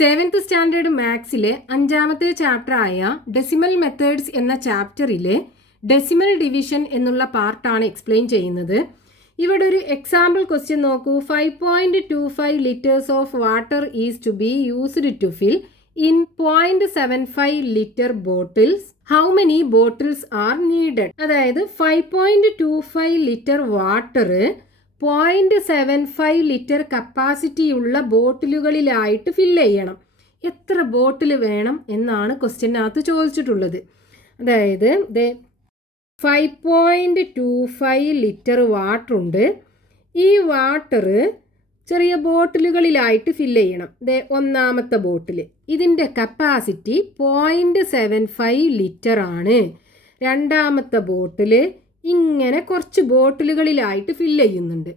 Seventh standard മാത്സിലെ 5ാമത്തെ ചാപ്റ്ററായ decimal methods എന്ന ചാപ്റ്ററിലെ decimal division എന്നുള്ള പാർട്ടാണ് എക്സ്പ്ലെയിൻ ചെയ്യുന്നത്. ഇവിടെ ഒരു എക്സാമ്പിൾ ക്വസ്റ്റ്യൻ നോക്കൂ. 5.25 litres of water is to be used to fill in 0.75 litre bottles. How many bottles are needed? അതായത് 5.25 litre water 0.75 litre കപ്പാസിറ്റിയുള്ള ബോട്ടിലുകളിലായിട്ട് ഫില്ല് ചെയ്യണം. എത്ര ബോട്ടിൽ വേണം എന്നാണ് ക്വസ്റ്റ്യനകത്ത് ചോദിച്ചിട്ടുള്ളത്. അതായത് 5.25 ലിറ്റർ വാട്ടർ ഉണ്ട്. ഈ വാട്ടർ ചെറിയ ബോട്ടിലുകളിലായിട്ട് ഫില്ല് ചെയ്യണം. ഒന്നാമത്തെ ബോട്ടിൽ, ഇതിൻ്റെ കപ്പാസിറ്റി 0.75 ലിറ്റർ ആണ്. രണ്ടാമത്തെ ബോട്ടിൽ ഇങ്ങനെ കുറച്ച് ബോട്ടിലുകളിലായിട്ട് ഫില്ല് ചെയ്യുന്നുണ്ട്.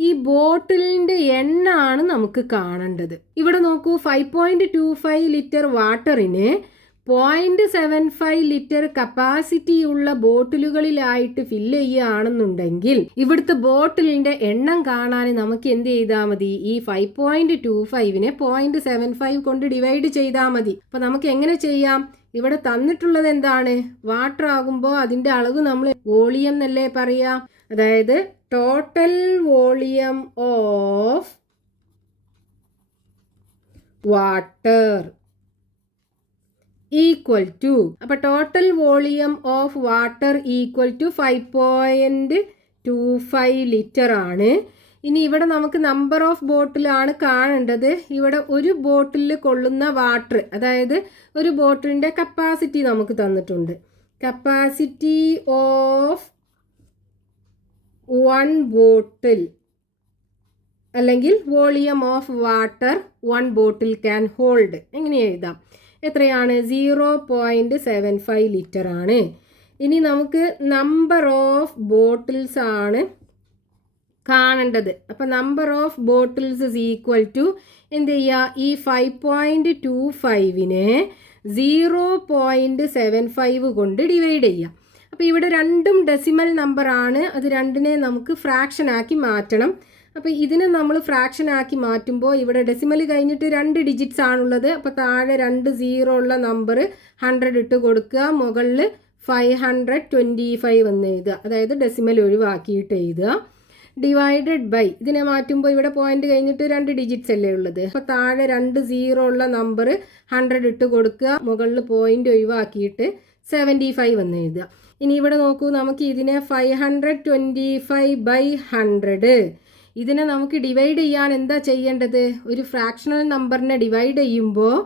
ഈ ബോട്ടിലിൻ്റെ എണ്ണമാണ് നമുക്ക് കാണേണ്ടത്. ഇവിടെ നോക്കൂ, 5.25 ലിറ്റർ വാട്ടറിന് 0.75 ലിറ്റർ കപ്പാസിറ്റിയുള്ള ബോട്ടിലുകളിലായിട്ട് ഫില്ല് ചെയ്യുകയാണെന്നുണ്ടെങ്കിൽ ഇവിടുത്തെ ബോട്ടിലിൻ്റെ എണ്ണം കാണാൻ നമുക്ക് എന്ത് ചെയ്താൽ മതി? ഈ 5.25നെ 0.75 കൊണ്ട് ഡിവൈഡ് ചെയ്താൽ മതി. അപ്പോൾ നമുക്ക് എങ്ങനെ ചെയ്യാം? ഇവിടെ തന്നിട്ടുള്ളത് എന്താണ്? വാട്ടർ ആകുമ്പോൾ അതിൻ്റെ അളവ് നമ്മൾ വോളിയം എന്നല്ലേ പറയാം. അതായത് total volume of water equal to, അപ്പോൾ total volume of water equal to 5.25 litre ആണ്. ഇനി ഇവിടെ നമുക്ക് നമ്പർ ഓഫ് ബോട്ടിലാണ് കാണേണ്ടത്. ഇവിടെ ഒരു ബോട്ടിലിൽ കൊള്ളുന്ന വാട്ടർ, അതായത് ഒരു ബോട്ടിലിൻ്റെ കപ്പാസിറ്റി നമുക്ക് തന്നിട്ടുണ്ട്. കപ്പാസിറ്റി ഓഫ് 1 ബോട്ടിൽ അല്ലെങ്കിൽ volume of water 1 bottle can hold. എങ്ങനെ എഴുതാം? എത്രയാണ്? 0.75 ലിറ്റർ ആണ്. ഇനി നമുക്ക് നമ്പർ ഓഫ് ബോട്ടിൽസ് ആണ് കാണേണ്ടത്. അപ്പോൾ number of bottles is equal to എന്ത് ചെയ്യുക? ഈ 5.25നെ 0.75 കൊണ്ട് ഡിവൈഡ് ചെയ്യുക. അപ്പോൾ ഇവിടെ രണ്ടും ഡെസിമൽ നമ്പറാണ്. അത് രണ്ടിനെ നമുക്ക് ഫ്രാക്ഷൻ ആക്കി മാറ്റണം. അപ്പോൾ ഇതിനെ നമ്മൾ ഫ്രാക്ഷൻ ആക്കി മാറ്റുമ്പോൾ ഇവിടെ ഡെസിമൽ കഴിഞ്ഞിട്ട് 2 ഡിജിറ്റ്സ് ആണുള്ളത്. അപ്പോൾ താഴെ 2 0 ഉള്ള നമ്പർ 100 ഇട്ട് കൊടുക്കുക. മുകളിൽ 525 എന്ന് എഴുതുക. അതായത് ഡെസിമൽ ഒഴിവാക്കിയിട്ട് എഴുതുക. ഡിവൈഡഡ് ബൈ, ഇതിനെ മാറ്റുമ്പോൾ ഇവിടെ പോയിന്റ് കഴിഞ്ഞിട്ട് 2 ഡിജിറ്റ്സ് അല്ലേ ഉള്ളത്. അപ്പോൾ താഴെ 2 0 ഉള്ള നമ്പർ 100 ഇട്ട് കൊടുക്കുക. മുകളിൽ പോയിന്റ് ഒഴിവാക്കിയിട്ട് 75 എന്ന് എഴുതുക. ഇനി ഇവിടെ നോക്കൂ, നമുക്ക് ഇതിനെ 525/100 ഇതിനെ നമുക്ക് ഡിവൈഡ് ചെയ്യാൻ എന്താ ചെയ്യേണ്ടത്? ഒരു ഫ്രാക്ഷണൽ നമ്പറിനെ ഡിവൈഡ് ചെയ്യുമ്പോൾ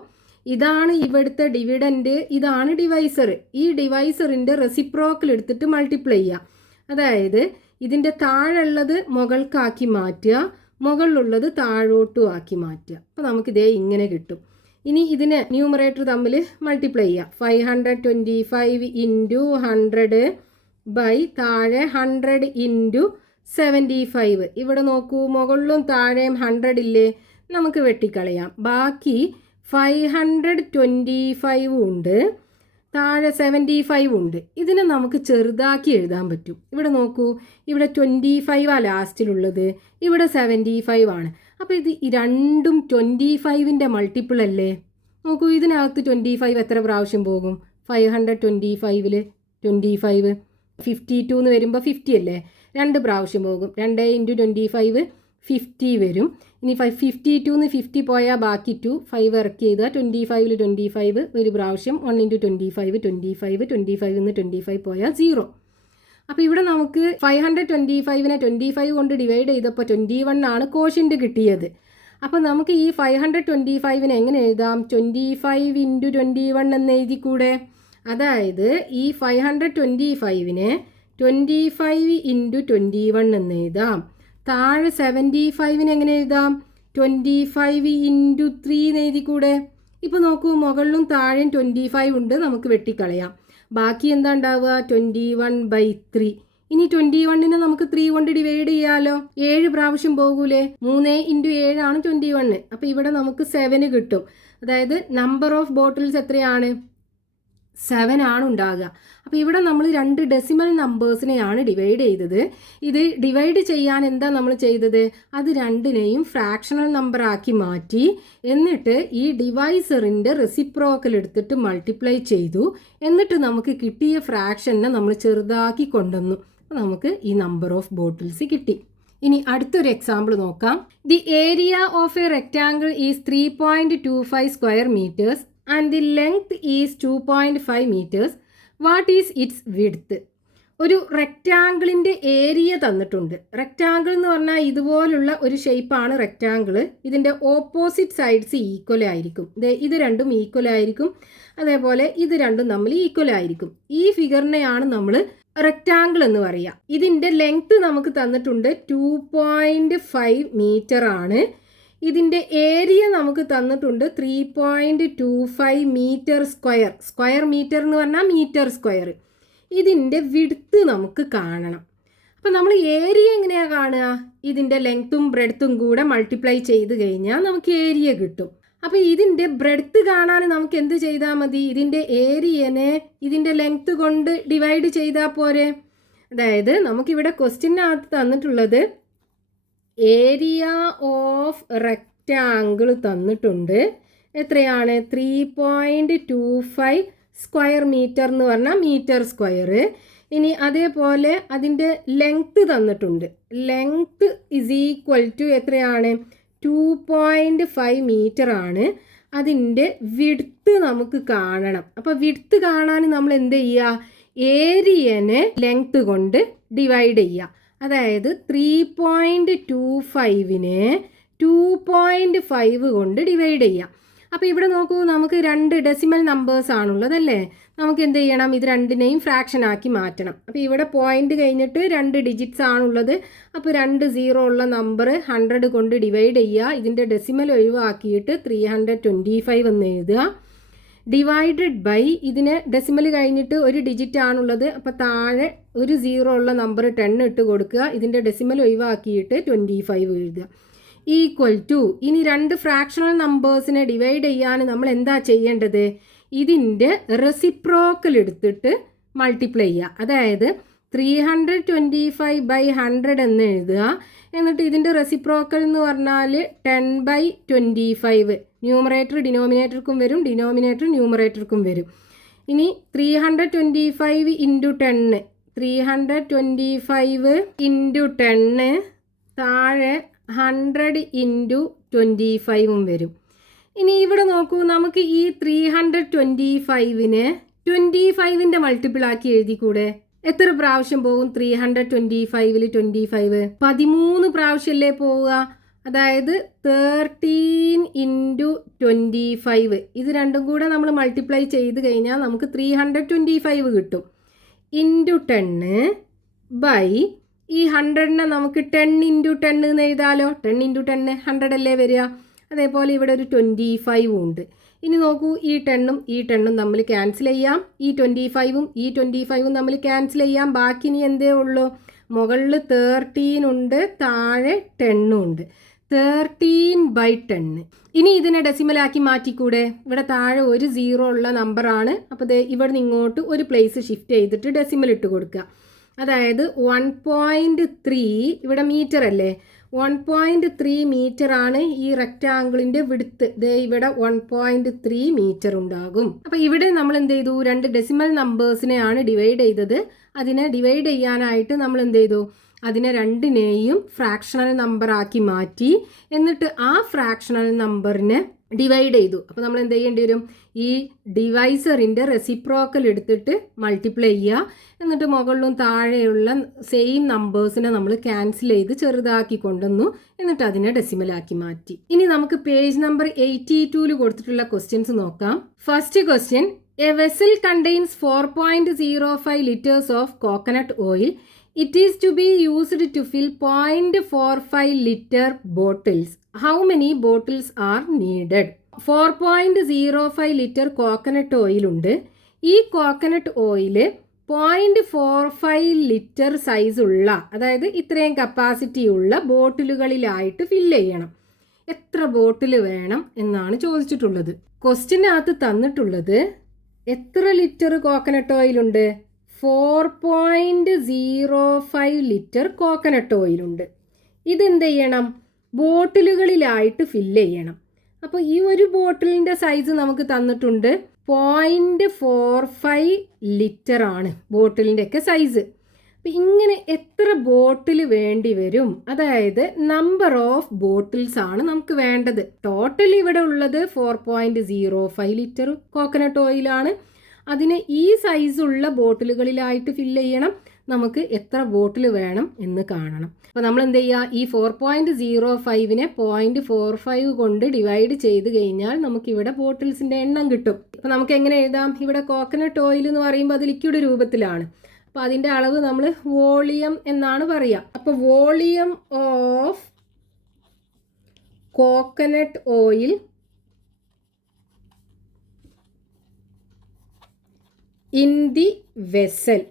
ഇതാണ് ഇവിടുത്തെ ഡിവിഡൻറ്റ്, ഇതാണ് ഡിവൈസർ. ഈ ഡിവൈസറിൻ്റെ റെസിപ്രോക്കൽ എടുത്തിട്ട് മൾട്ടിപ്ലൈ ചെയ്യുക. അതായത് ഇതിൻ്റെ താഴെയുള്ളത് മുകൾക്കാക്കി മാറ്റുക, മുകളിലുള്ളത് താഴോട്ടും ആക്കി മാറ്റുക. അപ്പോൾ നമുക്കിതേ ഇങ്ങനെ കിട്ടും. ഇനി ഇതിനെ ന്യൂമറേറ്റർ തമ്മിൽ മൾട്ടിപ്ലൈ ചെയ്യുക. 525 ഇൻറ്റു 100 ബൈ താഴെ 100 ഇൻറ്റു 75. ഇവിടെ നോക്കൂ, മുകളിലും താഴെയും 100 ഇല്ലേ? നമുക്ക് വെട്ടിക്കളയാം. ബാക്കി 525 ഉണ്ട്, താഴെ 75 ഉണ്ട്. ഇതിനെ നമുക്ക് ചെറുതാക്കി എഴുതാൻ പറ്റും. ഇവിടെ നോക്കൂ, ഇവിടെ 25 ലാസ്റ്റിലുള്ളത്, ഇവിടെ 75 ആണ്. അപ്പോൾ ഇത് രണ്ടും 25ൻ്റെ മൾട്ടിപ്പിൾ അല്ലേ? നോക്കൂ, ഇതിനകത്ത് 25 എത്ര പ്രാവശ്യം പോകും? 525ൽ 25 52 എന്ന് വരുമ്പോൾ 50 അല്ലേ? 2 പ്രാവശ്യം പോകും. 2 × 25 50 വരും. ഇനി 52ന്ന് 50 പോയാൽ ബാക്കി 2, 5 ഇറക്കി ചെയ്താൽ 25ൽ 25 ഒരു പ്രാവശ്യം. 1 × 25 25 25ന്ന് 25 പോയാൽ 0. അപ്പോൾ ഇവിടെ നമുക്ക് 525നെ 25 കൊണ്ട് ഡിവൈഡ് ചെയ്തപ്പോൾ 21 ആണ് കോഷ്യൻ്റ് കിട്ടിയത്. അപ്പോൾ നമുക്ക് ഈ 525നെ എങ്ങനെ എഴുതാം? 25 × 21 എന്ന് എഴുതിക്കൂടെ? അതായത് ഈ 525നെ 25 × 21 എന്ന് എഴുതാം. താഴെ 75നെ എങ്ങനെ എഴുതാം? 25 × 3 എന്ന് എഴുതിക്കൂടെ? ഇപ്പോൾ നോക്കൂ, മുകളിലും താഴെയും 25 ഉണ്ട്, നമുക്ക് വെട്ടിക്കളയാം. ബാക്കി എന്താ ഉണ്ടാവുക? 21/3. ഇനി 21നെ നമുക്ക് 3 കൊണ്ട് ഡിവൈഡ് ചെയ്യാമല്ലോ. 7 പ്രാവശ്യം പോകൂലേ? 3 × 7 ആണ് 21. അപ്പോൾ ഇവിടെ നമുക്ക് 7 കിട്ടും. അതായത് നമ്പർ ഓഫ് ബോട്ടിൽസ് എത്രയാണ്? 7 ആണ് ഉണ്ടാകുക. അപ്പോൾ ഇവിടെ നമ്മൾ 2 ഡെസിമൽ നമ്പേഴ്സിനെയാണ് ഡിവൈഡ് ചെയ്തത്. ഇത് ഡിവൈഡ് ചെയ്യാൻ എന്താ നമ്മൾ ചെയ്തത്? അത് രണ്ടിനെയും ഫ്രാക്ഷണൽ നമ്പർ ആക്കി മാറ്റി. എന്നിട്ട് ഈ ഡിവൈസറിൻ്റെ റെസിപ്രോക്കൽ എടുത്തിട്ട് മൾട്ടിപ്ലൈ ചെയ്തു. എന്നിട്ട് നമുക്ക് കിട്ടിയ ഫ്രാക്ഷനെ നമ്മൾ ചെറുതാക്കി കൊണ്ടുവന്നു. അപ്പോൾ നമുക്ക് ഈ നമ്പർ ഓഫ് ബോട്ടിൽസ് കിട്ടി. ഇനി അടുത്തൊരു എക്സാമ്പിൾ നോക്കാം. The area of a rectangle is 3.25 square metres and the length is 2.5 meters. What is its width? ഒരു റെക്റ്റാങ്കിളിൻ്റെ ഏരിയ തന്നിട്ടുണ്ട്. റെക്റ്റാങ്കിൾ എന്ന് പറഞ്ഞാൽ ഇതുപോലുള്ള ഒരു ഷേപ്പാണ് റെക്റ്റാങ്കിൾ. ഇതിൻ്റെ ഓപ്പോസിറ്റ് സൈഡ്സ് ഈക്വൽ ആയിരിക്കും. ഇത് രണ്ടും ഈക്വൽ ആയിരിക്കും. അതേപോലെ ഇത് രണ്ടും തമ്മിൽ ഈക്വൽ ആയിരിക്കും. ഈ ഫിഗറിനെയാണ് നമ്മൾ റെക്റ്റാങ്കിൾ എന്ന് പറയുക. ഇതിൻ്റെ ലെങ്ത്ത് നമുക്ക് തന്നിട്ടുണ്ട് 2.5 മീറ്റർ ആണ്. ഇതിൻ്റെ ഏരിയ നമുക്ക് തന്നിട്ടുണ്ട് 3.25 മീറ്റർ സ്ക്വയർ. സ്ക്വയർ മീറ്റർ എന്ന് പറഞ്ഞാൽ മീറ്റർ സ്ക്വയർ. ഇതിൻ്റെ വിഡ്ത്ത് നമുക്ക് കാണണം. അപ്പോൾ നമ്മൾ ഏരിയ എങ്ങനെയാണ് കാണുക? ഇതിൻ്റെ ലെങ്ത്തും ബ്രെഡ്ത്തും കൂടെ മൾട്ടിപ്ലൈ ചെയ്ത് കഴിഞ്ഞാൽ നമുക്ക് ഏരിയ കിട്ടും. അപ്പോൾ ഇതിൻ്റെ ബ്രെഡ്ത്ത് കാണാൻ നമുക്ക് എന്ത് ചെയ്താൽ മതി? ഇതിൻ്റെ ഏരിയനെ ഇതിൻ്റെ ലെങ്ത്ത് കൊണ്ട് ഡിവൈഡ് ചെയ്താൽ പോരെ. അതായത് നമുക്കിവിടെ ക്വസ്റ്റ്യനകത്ത് തന്നിട്ടുള്ളത് ഏരിയ ഓഫ് റെക്റ്റാങ്കിൾ തന്നിട്ടുണ്ട്. എത്രയാണ്? 3.25 സ്ക്വയർ മീറ്റർ എന്ന് പറഞ്ഞാൽ മീറ്റർ സ്ക്വയർ. ഇനി അതേപോലെ അതിൻ്റെ ലെങ്ത്ത് തന്നിട്ടുണ്ട്. ലെങ്ത്ത് ഇസ് ഈക്വൽ ടു എത്രയാണ്? 2.5 മീറ്റർ ആണ്. അതിൻ്റെ വിഡ്ത്ത് നമുക്ക് കാണണം. അപ്പോൾ വിഡ്ത്ത് കാണാൻ നമ്മൾ എന്ത് ചെയ്യുക? ഏരിയനെ ലെങ്ത്ത് കൊണ്ട് ഡിവൈഡ് ചെയ്യുക. അതായത് 3.25നെ 2.5 കൊണ്ട് ഡിവൈഡ് ചെയ്യാം. അപ്പോൾ ഇവിടെ നോക്കൂ, നമുക്ക് 2 ഡെസിമൽ നമ്പേഴ്സ് ആണുള്ളതല്ലേ. നമുക്ക് എന്ത് ചെയ്യണം? ഇത് രണ്ടിനെയും ഫ്രാക്ഷൻ ആക്കി മാറ്റണം. അപ്പോൾ ഇവിടെ പോയിന്റ് കഴിഞ്ഞിട്ട് 2 ഡിജിറ്റ്സ് ആണുള്ളത്. അപ്പോൾ 2 0 ഉള്ള നമ്പർ 100 കൊണ്ട് ഡിവൈഡ് ചെയ്യുക. ഇതിൻ്റെ ഡെസിമൽ ഒഴിവാക്കിയിട്ട് 325 എന്ന് എഴുതുക. ഡിവൈഡഡ് ബൈ ഇതിന് ഡെസിമൽ കഴിഞ്ഞിട്ട് 1 ഡിജിറ്റ് ആണുള്ളത്. അപ്പോൾ താഴെ ഒരു 0 ഉള്ള നമ്പർ 10 ഇട്ട് കൊടുക്കുക. ഇതിൻ്റെ ഡെസിമൽ ഒഴിവാക്കിയിട്ട് 25 എഴുതുക. ഈക്വൽ ടു, ഇനി 2 ഫ്രാക്ഷണൽ നമ്പേഴ്സിനെ ഡിവൈഡ് ചെയ്യാൻ നമ്മൾ എന്താ ചെയ്യേണ്ടത്? ഇതിൻ്റെ റെസിപ്രോക്കൽ എടുത്തിട്ട് മൾട്ടിപ്ലൈ ചെയ്യുക. അതായത് 325/100 എന്ന് എഴുതുക. എന്നിട്ട് ഇതിൻ്റെ റെസിപ്രോക്കൽ എന്ന് പറഞ്ഞാൽ 10/25. ന്യൂമറേറ്റർ ഡിനോമിനേറ്റർക്കും വരും, ഡിനോമിനേറ്റർ ന്യൂമറേറ്റർക്കും വരും. ഇനി 325 ഇൻറ്റു 10, 325 ഇൻറ്റു 10 താഴെ 100 ഇൻറ്റു 25 വരും. ഇനി ഇവിടെ നോക്കൂ, നമുക്ക് ഈ 325നെ 25ൻ്റെ മൾട്ടിപ്പിൾ ആക്കി എഴുതിക്കൂടെ? എത്ര പ്രാവശ്യം പോകും 325ൽ 25? 13 പ്രാവശ്യമല്ലേ പോവുക. അതായത് 13 ഇൻറ്റു 25. ഇത് രണ്ടും കൂടെ നമ്മൾ മൾട്ടിപ്ലൈ ചെയ്ത് കഴിഞ്ഞാൽ നമുക്ക് 325 കിട്ടും. ഇൻറ്റു 10 ബൈ ഈ 100നെ നമുക്ക് 10 ഇൻറ്റു 10 എന്ന് എഴുതാലോ. 10 ഇൻറ്റു 10 100 അല്ലേ വരിക. അതേപോലെ ഇവിടെ ഒരു 25 ഉണ്ട്. ഇനി നോക്കൂ, ഈ 10ഉം ഈ 10ഉം തമ്മിൽ ക്യാൻസൽ ചെയ്യാം. ഈ 25ഉം ഈ 25ഉം തമ്മിൽ ക്യാൻസൽ ചെയ്യാം. ബാക്കി ഇനി എന്തേ ഉള്ളൂ? മുകളിൽ 13 ഉണ്ട്, താഴെ 10 ഉണ്ട്. 13/10. ഇനി ഇതിനെ ഡെസിമലാക്കി മാറ്റിക്കൂടെ? ഇവിടെ താഴെ ഒരു 0 ഉള്ള നമ്പറാണ്. അപ്പോൾ ഇവിടെ നിന്ന് ഇങ്ങോട്ട് ഒരു പ്ലേസ് ഷിഫ്റ്റ് ചെയ്തിട്ട് ഡെസിമൽ ഇട്ട് കൊടുക്കുക. അതായത് 1.3, ഇവിടെ മീറ്റർ അല്ലേ, 1.3 മീറ്റർ ആണ് ഈ റെക്റ്റാങ്കിളിൻ്റെ വിഡ്ത്ത്. ഇവിടെ 1.3 മീറ്റർ ഉണ്ടാകും. അപ്പോൾ ഇവിടെ നമ്മൾ എന്ത് ചെയ്തു? 2 ഡെസിമൽ നമ്പേഴ്സിനെയാണ് ഡിവൈഡ് ചെയ്തത്. അതിനെ ഡിവൈഡ് ചെയ്യാനായിട്ട് നമ്മൾ എന്ത് ചെയ്തു? അതിനെ രണ്ടിനെയും ഫ്രാക്ഷണൽ നമ്പർ ആക്കി മാറ്റി. എന്നിട്ട് ആ ഫ്രാക്ഷണൽ നമ്പറിനെ ഡിവൈഡ് ചെയ്തു. അപ്പോൾ നമ്മൾ എന്ത് ചെയ്യേണ്ടി വരും? ഈ ഡിവൈസറിൻ്റെ റെസിപ്രോക്കൽ എടുത്തിട്ട് മൾട്ടിപ്ലൈ ചെയ്യുക. എന്നിട്ട് മുകളിലും താഴെയുള്ള സെയിം നമ്പേഴ്സിനെ നമ്മൾ ക്യാൻസൽ ചെയ്ത് ചെറുതാക്കി കൊണ്ടുവന്നു. എന്നിട്ട് അതിനെ ഡെസിമലാക്കി മാറ്റി. ഇനി നമുക്ക് പേജ് നമ്പർ 82 കൊടുത്തിട്ടുള്ള ക്വസ്റ്റ്യൻസ് നോക്കാം. First question, A vessel contains 4.05 liters of coconut oil. It is to be used to fill 0.45 liter bottles. How many bottles are needed? 4.05 litre coconut oil ഉണ്ട്. ഈ കോക്കനട്ട് ഓയിൽ 0.45 ലിറ്റർ സൈസുള്ള, അതായത് ഇത്രയും capacity ഉള്ള ബോട്ടിലുകളിലായിട്ട് fill ചെയ്യണം. എത്ര ബോട്ടിൽ വേണം എന്നാണ് ചോദിച്ചിട്ടുള്ളത്. ക്വസ്റ്റ്യനകത്ത് തന്നിട്ടുള്ളത് എത്ര ലിറ്റർ കോക്കനട്ട് ഓയിലുണ്ട്? 4.05 ലിറ്റർ കോക്കനട്ട് ഓയിലുണ്ട്. ഇതെന്ത് ചെയ്യണം? ബോട്ടിലുകളിലായിട്ട് ഫില്ല് ചെയ്യണം. അപ്പോൾ ഈ ഒരു ബോട്ടിലിൻ്റെ സൈസ് നമുക്ക് തന്നിട്ടുണ്ട് 0.45 ലിറ്റർ ആണ് ബോട്ടിലിൻ്റെയൊക്കെ സൈസ്. അപ്പം ഇങ്ങനെ എത്ര ബോട്ടിൽ വേണ്ടി വരും? അതായത് നമ്പർ ഓഫ് ബോട്ടിൽസ് ആണ് നമുക്ക് വേണ്ടത്. ടോട്ടൽ ഇവിടെ ഉള്ളത് 4.05 ലിറ്റർ കോക്കനട്ട് ഓയിലാണ്. അതിന് ഈ സൈസുള്ള ബോട്ടിലുകളിലായിട്ട് ഫില്ല് ചെയ്യണം. നമുക്ക് എത്ര ബോട്ടിൽ വേണം എന്ന് കാണണം. അപ്പോൾ നമ്മൾ എന്ത് ചെയ്യുക? ഈ 4.05നെ 0.45 കൊണ്ട് ഡിവൈഡ് ചെയ്ത് കഴിഞ്ഞാൽ നമുക്കിവിടെ ബോട്ടിൽസിൻ്റെ എണ്ണം കിട്ടും. അപ്പോൾ നമുക്ക് എങ്ങനെ എഴുതാം? ഇവിടെ കോക്കനട്ട് ഓയിൽ എന്ന് പറയുമ്പോൾ അത് ലിക്വിഡ് രൂപത്തിലാണ്. അപ്പോൾ അതിൻ്റെ അളവ് നമ്മൾ വോളിയം എന്നാണ് പറയുക. അപ്പോൾ volume of coconut oil in the vessel.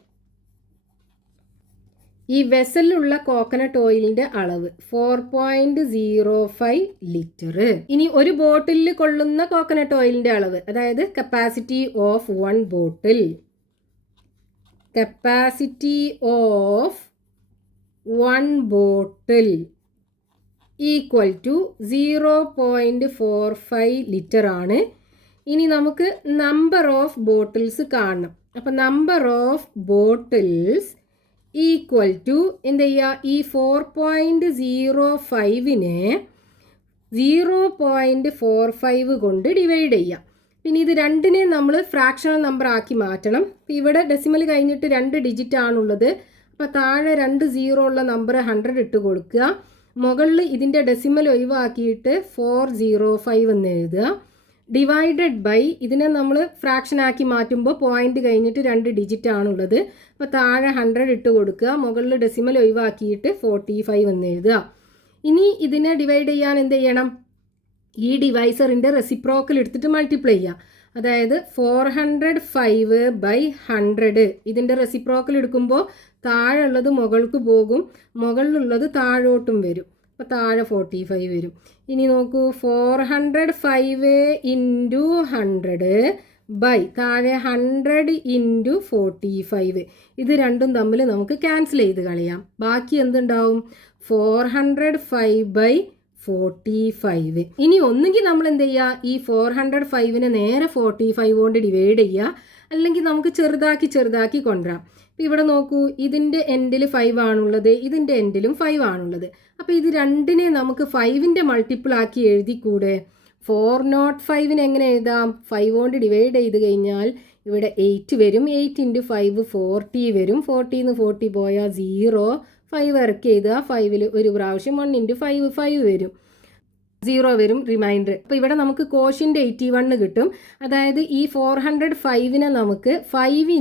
ഈ വെസലിലുള്ള കോക്കനട്ട് ഓയിലിൻ്റെ അളവ് 4.05 ലിറ്റർ. ഇനി ഒരു ബോട്ടിലിൽ കൊള്ളുന്ന കോക്കനട്ട് ഓയിലിൻ്റെ അളവ്, അതായത് capacity of 1 bottle. Capacity of 1 bottle equal to 0.45 litre ആണ്. ഇനി നമുക്ക് നമ്പർ ഓഫ് ബോട്ടിൽസ് കാണണം. അപ്പം number of bottles equal to എന്ത് ചെയ്യുക? ഈ 4.05നെ 0.45 കൊണ്ട് ഡിവൈഡ് ചെയ്യുക. പിന്നെ ഇത് രണ്ടിനെ നമ്മൾ ഫ്രാക്ഷണൽ നമ്പർ ആക്കി മാറ്റണം. ഇവിടെ ഡെസിമൽ കഴിഞ്ഞിട്ട് 2 ഡിജിറ്റ് ആണുള്ളത്. അപ്പോൾ താഴെ 2 0 ഉള്ള നമ്പർ 100 ഇട്ട് കൊടുക്കുക. മുകളിൽ ഇതിൻ്റെ ഡെസിമൽ ഒഴിവാക്കിയിട്ട് 405 എന്ന് എഴുതുക. ഡിവൈഡഡ് ബൈ ഇതിനെ നമ്മൾ ഫ്രാക്ഷൻ ആക്കി മാറ്റുമ്പോൾ പോയിന്റ് കഴിഞ്ഞിട്ട് 2 ഡിജിറ്റ് ആണുള്ളത്. അപ്പോൾ താഴെ 100 ഇട്ട് കൊടുക്കുക. മുകളിൽ ഡെസിമൽ ഒഴിവാക്കിയിട്ട് 45 എന്ന് എഴുതുക. ഇനി ഇതിനെ ഡിവൈഡ് ചെയ്യാൻ എന്ത് ചെയ്യണം? ഈ ഡിവൈസറിൻ്റെ റെസിപ്രോക്കൽ എടുത്തിട്ട് മൾട്ടിപ്ലൈ ചെയ്യുക. അതായത് 405/100 ഇതിൻ്റെ റെസിപ്രോക്കൽ എടുക്കുമ്പോൾ താഴെ ഉള്ളത് മുകൾക്ക് പോകും, മുകളിലുള്ളത് താഴോട്ടും വരും. അപ്പോൾ താഴെ 45 വരും. ഇനി നോക്കൂ, 405 × 100 ബൈ താഴെ 100 × 45. ഇത് രണ്ടും തമ്മിൽ നമുക്ക് ക്യാൻസൽ ചെയ്ത് കളയാം. ബാക്കി എന്തുണ്ടാവും? 405/45. ഇനി ഒന്നുകിൽ നമ്മൾ എന്ത് ചെയ്യുക? ഈ 405നെ നേരെ 45 കൊണ്ട് ഡിവൈഡ് ചെയ്യുക, അല്ലെങ്കിൽ നമുക്ക് ചെറുതാക്കി കൊണ്ടുവരാം. അപ്പോൾ ഇവിടെ നോക്കൂ, ഇതിൻ്റെ എൻഡിൽ 5 ആണുള്ളത്, ഇതിൻ്റെ എൻഡിലും 5 ആണുള്ളത്. അപ്പോൾ ഇത് രണ്ടിനെ നമുക്ക് 5ൻ്റെ മൾട്ടിപ്പിൾ ആക്കി എഴുതിക്കൂടെ? 405നെ എങ്ങനെ എഴുതാം? 5 കൊണ്ട് ഡിവൈഡ് ചെയ്ത് കഴിഞ്ഞാൽ ഇവിടെ 8 വരും. 8 × 5 40 വരും. 40 നിന്ന് 40 പോയാൽ 0. 5 ഇറക്കി എഴുതുക. 5ൽ ഒരു പ്രാവശ്യം 1 × 5 5 വരും. 0 വരും റിമൈൻഡർ. അപ്പോൾ ഇവിടെ നമുക്ക് കോഷ്യൻ്റ് 81 കിട്ടും. അതായത് ഈ 405നെ നമുക്ക് 5 ×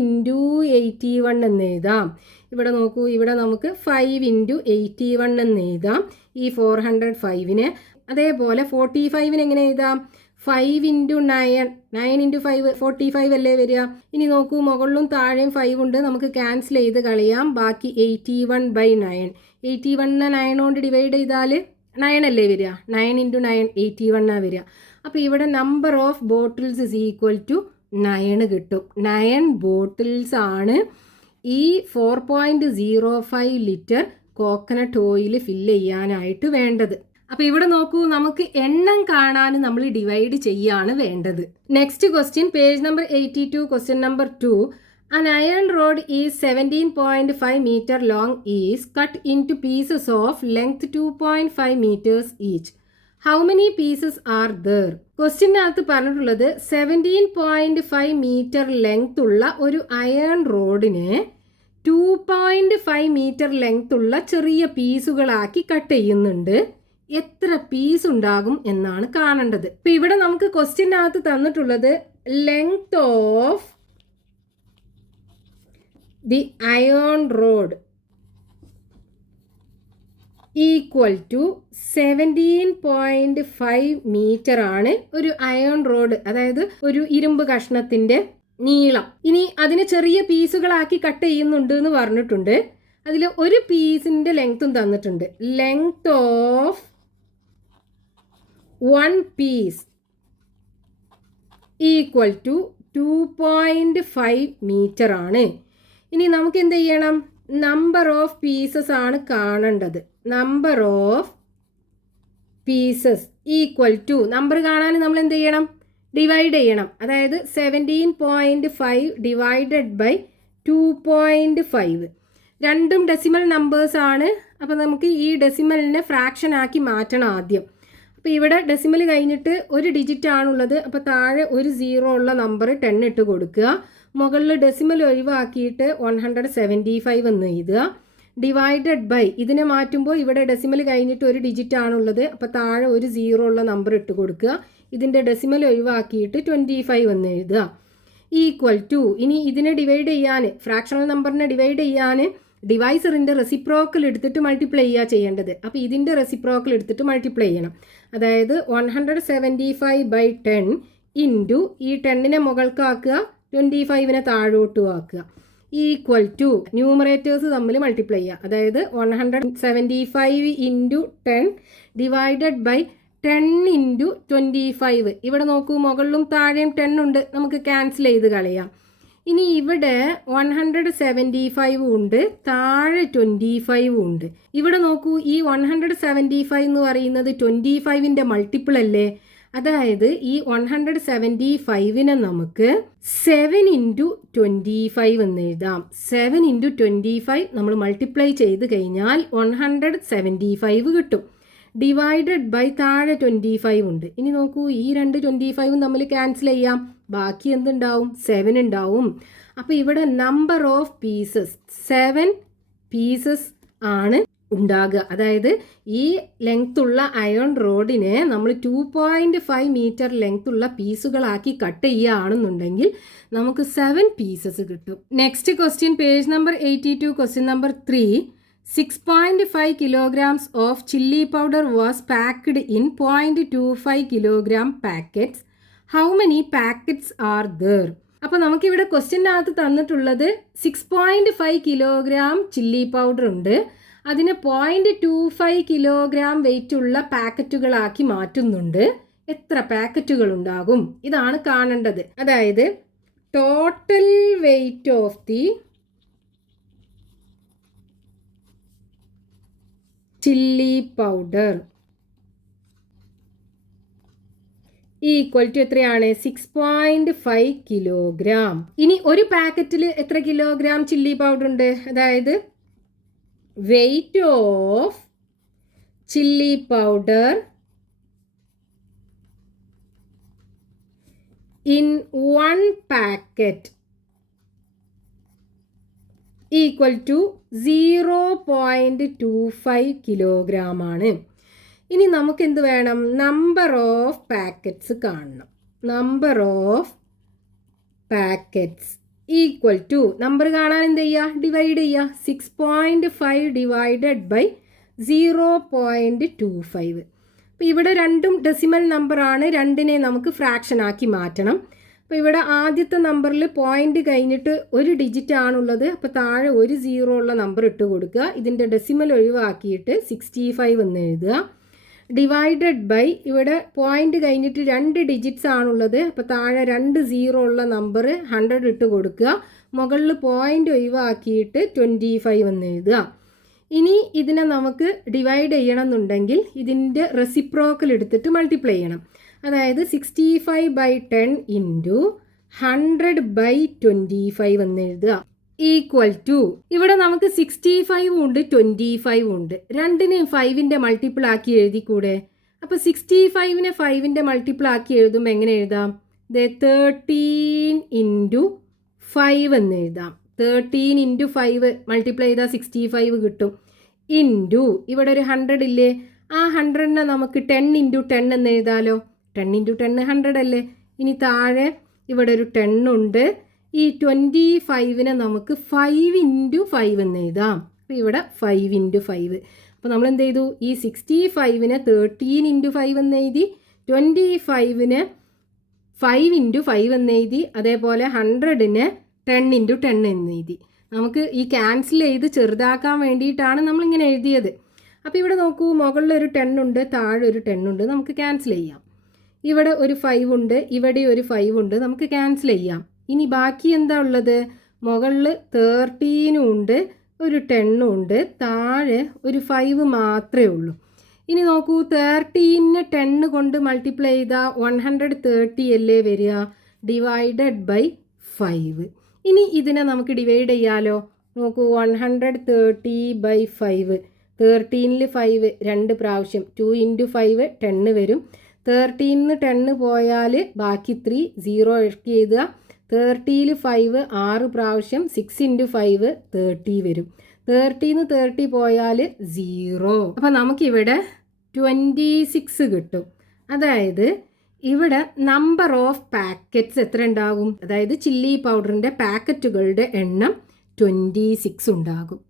81 എന്ന് എഴുതാം. ഇവിടെ നോക്കൂ, ഇവിടെ നമുക്ക് 5 × 81 എന്ന് എഴുതാം ഈ 405നെ. അതേപോലെ 45നെ എങ്ങനെ എഴുതാം? 5 × 9 9 × 5 45 അല്ലേ വരിക. ഇനി നോക്കൂ, മുകളിലും താഴെയും 5 ഉണ്ട്, നമുക്ക് ക്യാൻസൽ ചെയ്ത് കളയാം. ബാക്കി 81/9. 81നെ 9 കൊണ്ട് ഡിവൈഡ് ചെയ്താൽ 9 അല്ലേ വരിക. 9 × 9 81 വരിക. അപ്പോൾ ഇവിടെ number of bottles is equal to 9 കിട്ടും. 9 ബോട്ടിൽസ് ആണ് ഈ 4.05 ലിറ്റർ കോക്കനട്ട് ഓയിൽ ഫില്ല് ചെയ്യാനായിട്ട് വേണ്ടത്. അപ്പോൾ ഇവിടെ നോക്കൂ, നമുക്ക് എണ്ണം കാണാൻ നമ്മൾ ഡിവൈഡ് ചെയ്യാണ് വേണ്ടത്. Next question, page number 82, question number 2. An iron rod is 17.5 meter long is cut into pieces of length 2.5 meters each. How many pieces are there? ക്വസ്റ്റ്യനകത്ത് പറഞ്ഞിട്ടുള്ളത് 17.5 മീറ്റർ ലെങ്ത് ഉള്ള ഒരു അയൺ റോഡിനെ 2.5 മീറ്റർ ലെങ്ത് ഉള്ള ചെറിയ പീസുകളാക്കി cut ചെയ്യുന്നുണ്ട്. എത്ര piece ഉണ്ടാകും എന്നാണ് കാണേണ്ടത്. ഇപ്പം ഇവിടെ നമുക്ക് ക്വസ്റ്റ്യനകത്ത് തന്നിട്ടുള്ളത് length of the iron rod equal to 17.5 metre ആണ് ഒരു അയൺ റോഡ്, അതായത് ഒരു ഇരുമ്പ് കഷ്ണത്തിൻ്റെ നീളം. ഇനി അതിനെ ചെറിയ പീസുകളാക്കി കട്ട് ചെയ്യുന്നുണ്ട് എന്ന് പറഞ്ഞിട്ടുണ്ട്. അതിൽ ഒരു പീസിൻ്റെ ലെങ്ത്തും തന്നിട്ടുണ്ട്. Length of 1 piece equal to 2.5 metre ആണ്. ഇനി നമുക്ക് എന്ത് ചെയ്യണം? നമ്പർ ഓഫ് പീസസ് ആണ് കാണേണ്ടത്. Number of pieces equal to, number കാണാൻ നമ്മൾ എന്ത് ചെയ്യണം? ഡിവൈഡ് ചെയ്യണം. അതായത് 17.5 ഡിവൈഡഡ് ബൈ 2.5. രണ്ടും ഡെസിമൽ നമ്പേഴ്സ് ആണ്. അപ്പോൾ നമുക്ക് ഈ ഡെസിമലിനെ ഫ്രാക്ഷൻ ആക്കി മാറ്റണം ആദ്യം. അപ്പോൾ ഇവിടെ ഡെസിമൽ കഴിഞ്ഞിട്ട് ഒരു ഡിജിറ്റ് ആണുള്ളത്. അപ്പോൾ താഴെ ഒരു 0 ഉള്ള നമ്പർ 10 ഇട്ട് കൊടുക്കുക. മുകളിൽ ഡെസിമൽ ഒഴിവാക്കിയിട്ട് 175 എന്ന് എഴുതുക. ഡിവൈഡഡ് ബൈ, ഇതിനെ മാറ്റുമ്പോൾ ഇവിടെ ഡെസിമൽ കഴിഞ്ഞിട്ട് ഒരു ഡിജിറ്റ് ആണുള്ളത്. അപ്പോൾ താഴെ ഒരു 0 ഉള്ള നമ്പർ ഇട്ട് കൊടുക്കുക. ഇതിൻ്റെ ഡെസിമൽ ഒഴിവാക്കിയിട്ട് 25 എന്ന് എഴുതുക. ഈക്വൽ ടു, ഇനി ഇതിനെ ഡിവൈഡ് ചെയ്യാൻ, ഫ്രാക്ഷണൽ നമ്പറിനെ ഡിവൈഡ് ചെയ്യാൻ ഡിവൈസറിൻ്റെ റെസിപ്രോക്കൽ എടുത്തിട്ട് മൾട്ടിപ്ലൈ ചെയ്യുക ചെയ്യേണ്ടത്. അപ്പോൾ ഇതിൻ്റെ റെസിപ്രോക്കൽ എടുത്തിട്ട് മൾട്ടിപ്ലൈ ചെയ്യണം. അതായത് 175/10 ഇൻറ്റു ഈ 10നെ മുകൾക്കാക്കുക, 25നെ താഴോട്ടും ആക്കുക. ഈക്വൽ ടു, ന്യൂമറേറ്റേഴ്സ് തമ്മിൽ മൾട്ടിപ്ലൈ ചെയ്യുക. അതായത് 175 ഇൻറ്റു 10 ഡിവൈഡഡ് ബൈ 10 ഇൻറ്റു 25. ഇവിടെ നോക്കൂ, മുകളിലും താഴെയും 10 ഉണ്ട്, നമുക്ക് ക്യാൻസൽ ചെയ്ത് കളയാം. ഇനി ഇവിടെ 175 ഉണ്ട്, താഴെ 25 ഉണ്ട്. ഇവിടെ നോക്കൂ, ഈ 175 എന്ന് പറയുന്നത് 25ൻ്റെ മൾട്ടിപ്പിൾ അല്ലേ? അതായത് ഈ 175നെ നമുക്ക് 7 ഇൻറ്റു 25 എന്ന് എഴുതാം. 7 ഇൻറ്റു 25 നമ്മൾ മൾട്ടിപ്ലൈ ചെയ്ത് കഴിഞ്ഞാൽ 175 കിട്ടും. ഡിവൈഡഡ് ബൈ താഴെ 25 ഉണ്ട്. ഇനി നോക്കൂ, ഈ രണ്ട് 25 തമ്മിൽ ക്യാൻസൽ ചെയ്യാം. ബാക്കി എന്തുണ്ടാവും? 7 ഉണ്ടാവും. അപ്പോൾ ഇവിടെ നമ്പർ ഓഫ് പീസസ് 7 പീസസ് ആണ് ഉണ്ടാകുക. അതായത് ഈ ലെങ്ത്തുള്ള അയൺ റോഡിനെ നമ്മൾ 2.5 മീറ്റർ ലെങ്ത്തുള്ള പീസുകളാക്കി കട്ട് ചെയ്യുകയാണെന്നുണ്ടെങ്കിൽ നമുക്ക് 7 പീസസ് കിട്ടും. Next question, page number 82, question number 3. 6.5 kilograms of chili powder was packed in 0.25 kilogram packets. How many packets are there? അപ്പോൾ നമുക്കിവിടെ ക്വസ്റ്റ്യനകത്ത് തന്നിട്ടുള്ളത് 6.5 കിലോഗ്രാം ചില്ലി പൗഡർ ഉണ്ട്. അതിനെ 0.25 കിലോഗ്രാം വെയിറ്റ് ഉള്ള പാക്കറ്റുകളാക്കി മാറ്റുന്നുണ്ട്. എത്ര പാക്കറ്റുകൾ ഉണ്ടാകും? ഇതാണ് കാണേണ്ടത്. അതായത് total weight of the chilli powder equal to എത്രയാണ്? 6.5 കിലോഗ്രാം. ഇനി ഒരു പാക്കറ്റിൽ എത്ര കിലോഗ്രാം ചില്ലി പൗഡർ ഉണ്ട്? അതായത് weight of chilli powder in 1 packet equal to 0.25 kilogram ആണ്. ഇനി നമുക്ക് എന്ത് വേണം? നമ്പർ ഓഫ് പാക്കറ്റ്സ് കാണണം. Number of packets equal to, number കാണാൻ എന്ത് ചെയ്യുക? ഡിവൈഡ് ചെയ്യുക. 6.5 ഡിവൈഡഡ് ബൈ 0.25. അപ്പോൾ ഇവിടെ രണ്ടും ഡെസിമൽ നമ്പറാണ്. രണ്ടിനെ നമുക്ക് ഫ്രാക്ഷൻ ആക്കി മാറ്റണം. അപ്പോൾ ഇവിടെ ആദ്യത്തെ നമ്പറിൽ പോയിന്റ് കഴിഞ്ഞിട്ട് ഒരു ഡിജിറ്റ് ആണുള്ളത്. അപ്പോൾ താഴെ ഒരു 0 ഉള്ള നമ്പർ ഇട്ട് കൊടുക്കുക. ഇതിൻ്റെ ഡെസിമൽ ഒഴിവാക്കിയിട്ട് 65 എന്ന് എഴുതുക. ഡിവൈഡഡ് ബൈ, ഇവിടെ പോയിന്റ് കഴിഞ്ഞിട്ട് 2 ഡിജിറ്റ്സ് ആണുള്ളത്. അപ്പോൾ താഴെ 2 0 ഉള്ള നമ്പർ 100 ഇട്ട് കൊടുക്കുക. മുകളിൽ പോയിന്റ് ഒഴിവാക്കിയിട്ട് 25 എന്ന് എഴുതുക. ഇനി ഇതിനെ നമുക്ക് ഡിവൈഡ് ചെയ്യണം എന്നുണ്ടെങ്കിൽ ഇതിൻ്റെ റെസിപ്രോക്കൽ എടുത്തിട്ട് മൾട്ടിപ്ലൈ ചെയ്യണം. അതായത് 65/10 ഇൻറ്റു 100/25 എന്ന് എഴുതുക. ഈക്വൽ ടു, ഇവിടെ നമുക്ക് 65 ഉണ്ട് 25 ഉണ്ട്. രണ്ടിനെയും 5ൻ്റെ മൾട്ടിപ്പിൾ ആക്കി എഴുതിക്കൂടെ? അപ്പോൾ 65നെ 5ൻ്റെ മൾട്ടിപ്പിൾ ആക്കി എഴുതുമ്പോൾ എങ്ങനെ എഴുതാം? 13 ഇൻറ്റു 5 എന്ന് എഴുതാം. 13 ഇൻറ്റു 5 മൾട്ടിപ്ലൈ ചെയ്താൽ 65 കിട്ടും. ഇൻറ്റു ഇവിടെ ഒരു 100 ഇല്ലേ? ആ 100നെ നമുക്ക് 10 ഇൻറ്റു 10 എന്ന് എഴുതാലോ. 10 ഇൻറ്റു 10 100 അല്ലേ? ഇനി താഴെ ഇവിടെ ഒരു 10 ഉണ്ട്. ഈ 25നെ നമുക്ക് 5 ഇൻറ്റു 5 എന്ന് എഴുതാം. അപ്പോൾ ഇവിടെ 5 ഇൻറ്റു 5. അപ്പോൾ നമ്മൾ എന്ത് ചെയ്തു? ഈ 65നെ 13 ഇൻറ്റു 5 എന്ന് എഴുതി, 25നെ 5 ഇൻറ്റു 5 എന്ന് എഴുതി, അതേപോലെ 100നെ 10 ഇൻറ്റു 10 എന്ന് എഴുതി. നമുക്ക് ഈ ക്യാൻസൽ ചെയ്ത് ചെറുതാക്കാൻ വേണ്ടിയിട്ടാണ് നമ്മളിങ്ങനെ എഴുതിയത്. അപ്പോൾ ഇവിടെ നോക്കൂ, മുകളിലൊരു 10 ഉണ്ട്, താഴെ ഒരു 10 ഉണ്ട്. നമുക്ക് ക്യാൻസൽ ചെയ്യാം. ഇവിടെ ഒരു 5 ഉണ്ട്, ഇവിടെ ഒരു 5 ഉണ്ട്, നമുക്ക് ക്യാൻസൽ ചെയ്യാം. ഇനി ബാക്കി എന്താ ഉള്ളത്? മുകളിൽ 13 ഉണ്ട്, ഒരു 10 ഉണ്ട്, താഴെ ഒരു 5 മാത്രമേ ഉള്ളൂ. ഇനി നോക്കൂ, 13നെ 10 കൊണ്ട് മൾട്ടിപ്ലൈ ചെയ്താൽ 130 അല്ലേ വരിക, ഡിവൈഡഡ് ബൈ 5. ഇനി ഇതിനെ നമുക്ക് ഡിവൈഡ് ചെയ്യാലോ. നോക്കൂ, 130 ബൈ 5. 13ൽ 5 2 പ്രാവശ്യം, 2 × 5 10 വരും. 13ന് 10 പോയാൽ ബാക്കി 3, 0 ഇറക്കി എഴുതുക. 30ൽ 5 6 പ്രാവശ്യം, 6 × 5 30 വരും. 30ന്ന് 30 പോയാൽ 0. അപ്പോൾ നമുക്കിവിടെ 26 കിട്ടും. അതായത് ഇവിടെ നമ്പർ ഓഫ് പാക്കറ്റ്സ് എത്ര ഉണ്ടാകും? അതായത് ചില്ലി പൗഡറിൻ്റെ പാക്കറ്റുകളുടെ എണ്ണം 26 ഉണ്ടാകും.